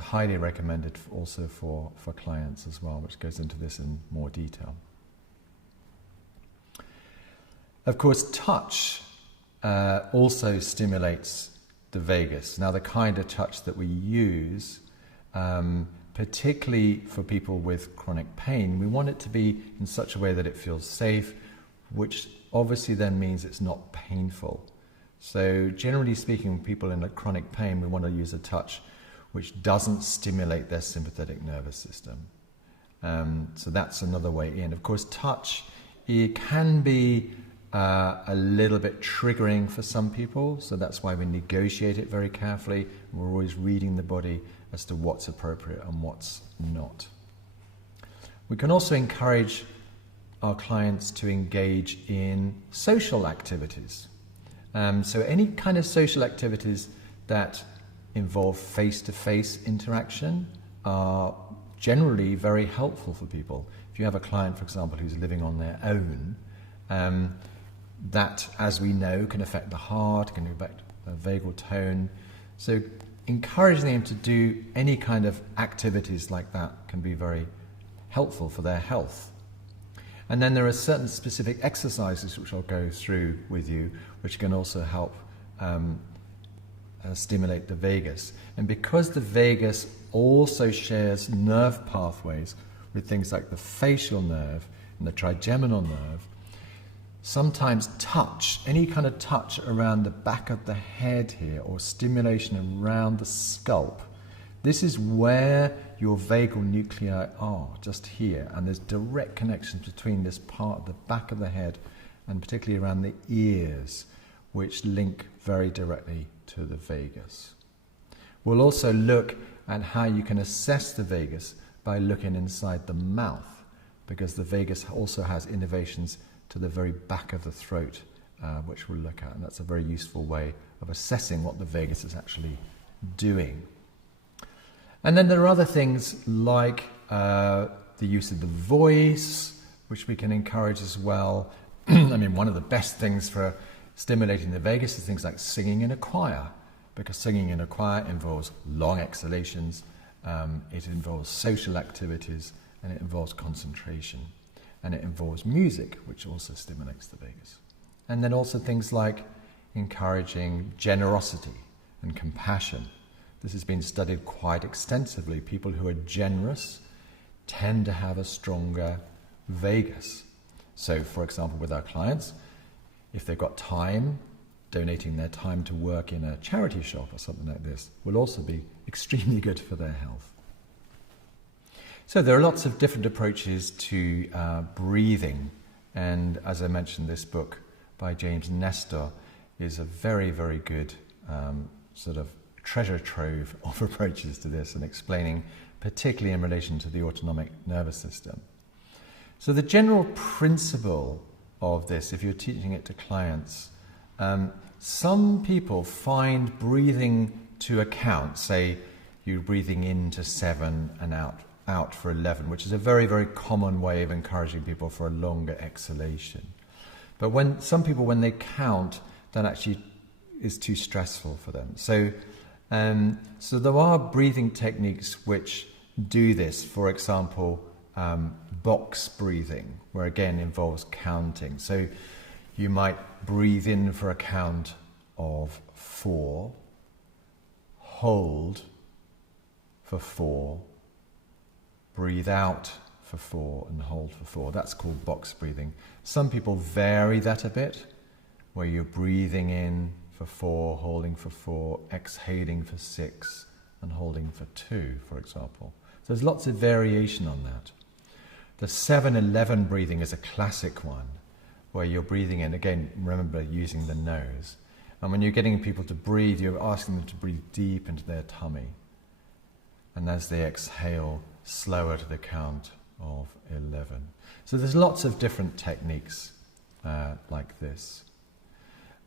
highly recommended also for clients as well, which goes into this in more detail. Of course, touch also stimulates the vagus. Now, the kind of touch that we use, particularly for people with chronic pain, we want it to be in such a way that it feels safe, which obviously then means it's not painful. So generally speaking, people in chronic pain, we want to use a touch which doesn't stimulate their sympathetic nervous system. So that's another way in. Of course, touch, it can be a little bit triggering for some people, so that's why we negotiate it very carefully. We're always reading the body as to what's appropriate and what's not. We can also encourage our clients to engage in social activities. So any kind of social activities that involve face-to-face interaction are generally very helpful for people. If you have a client, for example, who's living on their own, that, as we know, can affect the heart, can affect the vagal tone. So encouraging them to do any kind of activities like that can be very helpful for their health. And then there are certain specific exercises which I'll go through with you, which can also help stimulate the vagus. And because the vagus also shares nerve pathways with things like the facial nerve and the trigeminal nerve, sometimes touch, any kind of touch around the back of the head here, or stimulation around the scalp, this is where your vagal nuclei are, just here. And there's direct connections between this part of the back of the head and particularly around the ears, which link very directly to the vagus. We'll also look at how you can assess the vagus by looking inside the mouth, because the vagus also has innervations to the very back of the throat, which we'll look at, and that's a very useful way of assessing what the vagus is actually doing. And then there are other things like the use of the voice, which we can encourage as well. I mean, one of the best things for stimulating the vagus is things like singing in a choir, because singing in a choir involves long exhalations, it involves social activities, and it involves concentration. And it involves music, which also stimulates the vagus. And then also things like encouraging generosity and compassion. This has been studied quite extensively. People who are generous tend to have a stronger vagus. So, for example, with our clients, if they've got time, donating their time to work in a charity shop or something like this will also be extremely good for their health. So there are lots of different approaches to breathing, and as I mentioned, this book by James Nestor is a very, very good sort of treasure trove of approaches to this, and explaining particularly in relation to the autonomic nervous system. So the general principle of this, if you're teaching it to clients, some people find breathing to account, say you're breathing in to 7 and out for 11, which is a very, very common way of encouraging people for a longer exhalation. But when some people, when they count, that actually is too stressful for them. So there are breathing techniques which do this. For example, box breathing, where again involves counting. So you might breathe in for a count of 4, hold for 4, breathe out for 4 and hold for 4. That's called box breathing. Some people vary that a bit, where you're breathing in for 4, holding for 4, exhaling for 6 and holding for 2, for example. So there's lots of variation on that. The 7-11 breathing is a classic one, where you're breathing in, again, remember, using the nose. And when you're getting people to breathe, you're asking them to breathe deep into their tummy. And as they exhale, slower to the count of 11. So there's lots of different techniques like this.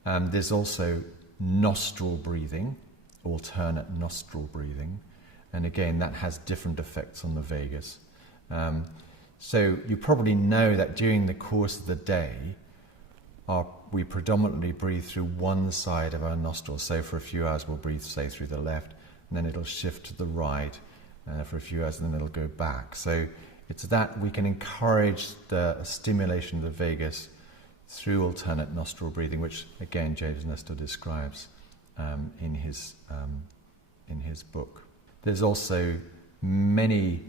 There's also nostril breathing, alternate nostril breathing. And again, that has different effects on the vagus. So you probably know that during the course of the day, we predominantly breathe through one side of our nostrils. So for a few hours we'll breathe, say, through the left, and then it'll shift to the right for a few hours, and then it'll go back. So it's that we can encourage the stimulation of the vagus through alternate nostril breathing, which again James Nestor describes in his book. There's also many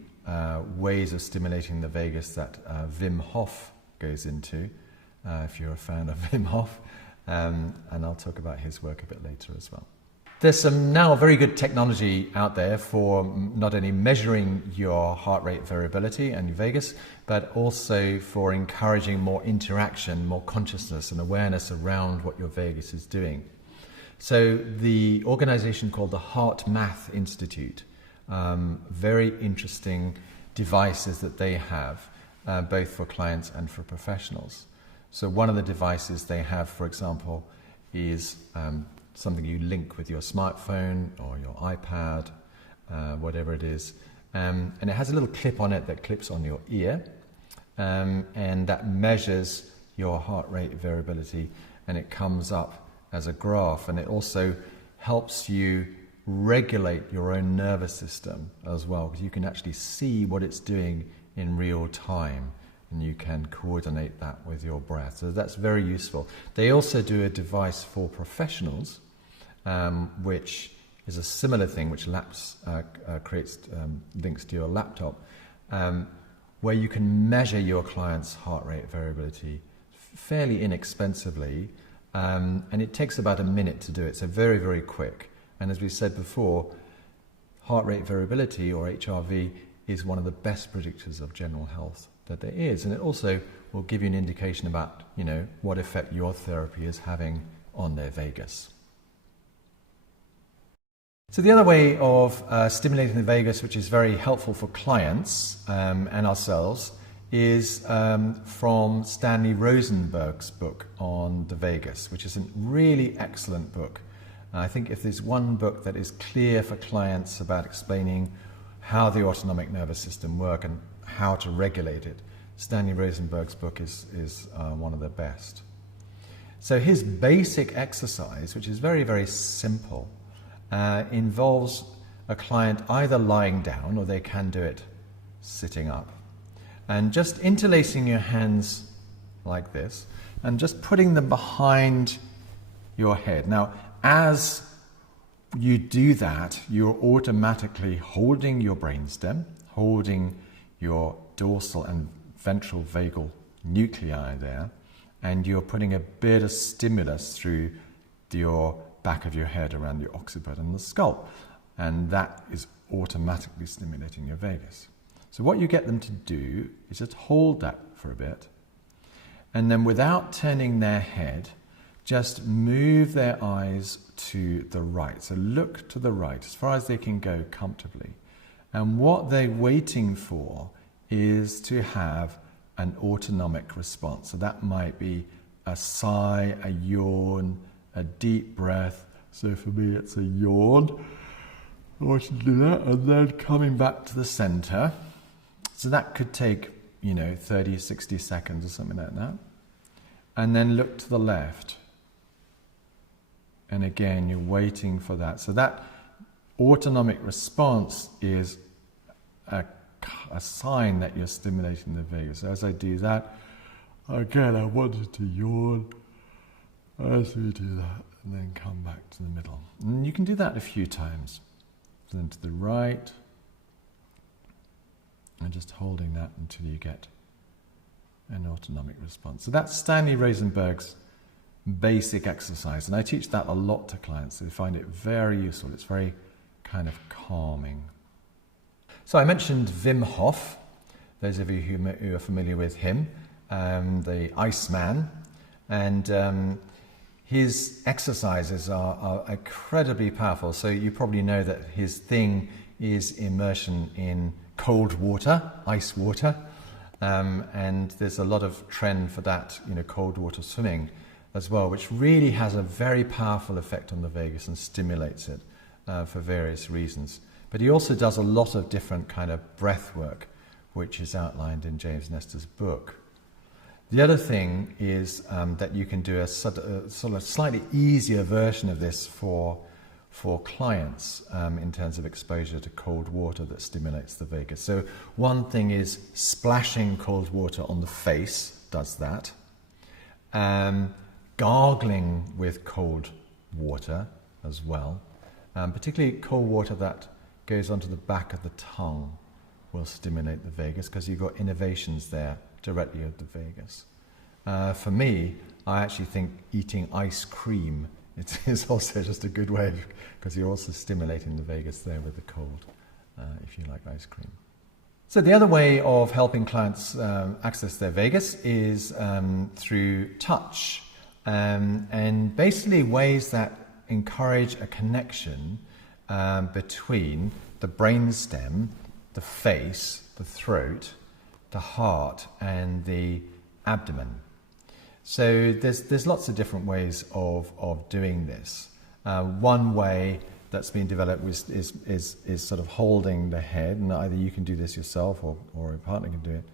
ways of stimulating the vagus that Wim Hof goes into, if you're a fan of Wim Hof, and I'll talk about his work a bit later as well. There's some now very good technology out there for not only measuring your heart rate variability and your vagus, but also for encouraging more interaction, more consciousness and awareness around what your vagus is doing. So the organization called the Heart Math Institute, very interesting devices that they have, both for clients and for professionals. So one of the devices they have, for example, is something you link with your smartphone or your iPad, whatever it is. And it has a little clip on it that clips on your ear, and that measures your heart rate variability, and it comes up as a graph, and it also helps you regulate your own nervous system as well, because you can actually see what it's doing in real time, and you can coordinate that with your breath. So that's very useful. They also do a device for professionals, which is a similar thing, which creates links to your laptop, where you can measure your client's heart rate variability fairly inexpensively, and it takes about a minute to do it, so very, very quick. And as we said before, heart rate variability, or HRV, is one of the best predictors of general health that there is, and it also will give you an indication about, what effect your therapy is having on their vagus. So the other way of stimulating the vagus, which is very helpful for clients and ourselves, is from Stanley Rosenberg's book on the vagus, which is a really excellent book. I think if there's one book that is clear for clients about explaining how the autonomic nervous system works and how to regulate it, Stanley Rosenberg's book is one of the best. So his basic exercise, which is very, very simple, involves a client either lying down, or they can do it sitting up, and just interlacing your hands like this and just putting them behind your head. Now, as you do that, you're automatically holding your brainstem, holding your dorsal and ventral vagal nuclei there, and you're putting a bit of stimulus through your back of your head around the occiput and the skull, and that is automatically stimulating your vagus. So what you get them to do is just hold that for a bit, and then without turning their head, just move their eyes to the right. So look to the right as far as they can go comfortably. And what they're waiting for is to have an autonomic response. So that might be a sigh, a yawn, a deep breath. So for me, it's a yawn. I want you to do that, and then coming back to the center. So that could take, 30, 60 seconds or something like that. And then look to the left. And again, you're waiting for that. So that autonomic response is a sign that you're stimulating the vagus. So as I do that, again, I wanted to yawn. As we do that, and then come back to the middle. And you can do that a few times. So then to the right, and just holding that until you get an autonomic response. So that's Stanley Rosenberg's basic exercise, and I teach that a lot to clients. They find it very useful. It's very kind of calming. So I mentioned Wim Hof, those of you who are familiar with him, the Iceman, and his exercises are incredibly powerful. So you probably know that his thing is immersion in cold water, ice water, and there's a lot of trend for that, cold water swimming as well, which really has a very powerful effect on the vagus and stimulates it for various reasons. But he also does a lot of different kind of breath work, which is outlined in James Nestor's book. The other thing is that you can do a sort of slightly easier version of this for clients in terms of exposure to cold water that stimulates the vagus. So one thing is splashing cold water on the face does that. Gargling with cold water as well, particularly cold water that goes onto the back of the tongue will stimulate the vagus, because you've got innervations there directly at the vagus. For me, I actually think eating ice cream is also just a good way, because you're also stimulating the vagus there with the cold, if you like ice cream. So the other way of helping clients access their vagus is through touch, and basically ways that encourage a connection between the brainstem, the face, the throat, the heart, and the abdomen. So there's lots of different ways of doing this. One way that's been developed is sort of holding the head, and either you can do this yourself or a partner can do it.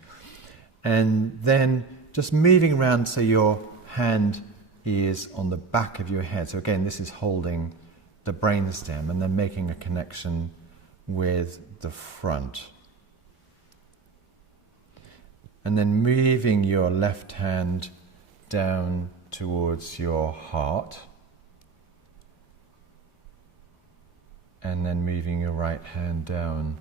And then just moving around so your hand is on the back of your head. So again, this is holding the brainstem and then making a connection with the front. and then moving your left hand down towards your heart, and then moving your right hand down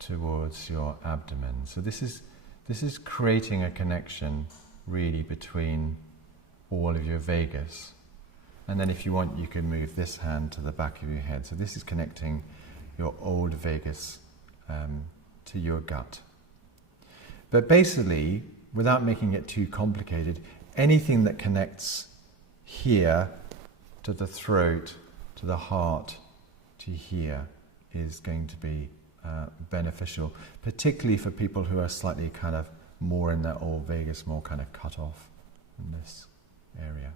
towards your abdomen. So this is creating a connection really between all of your vagus. And then if you want, you can move this hand to the back of your head. So this is connecting your old vagus to your gut. But basically, without making it too complicated, anything that connects here to the throat, to the heart, to here is going to be beneficial, particularly for people who are slightly kind of more in their old vagus, more kind of cut off in this area.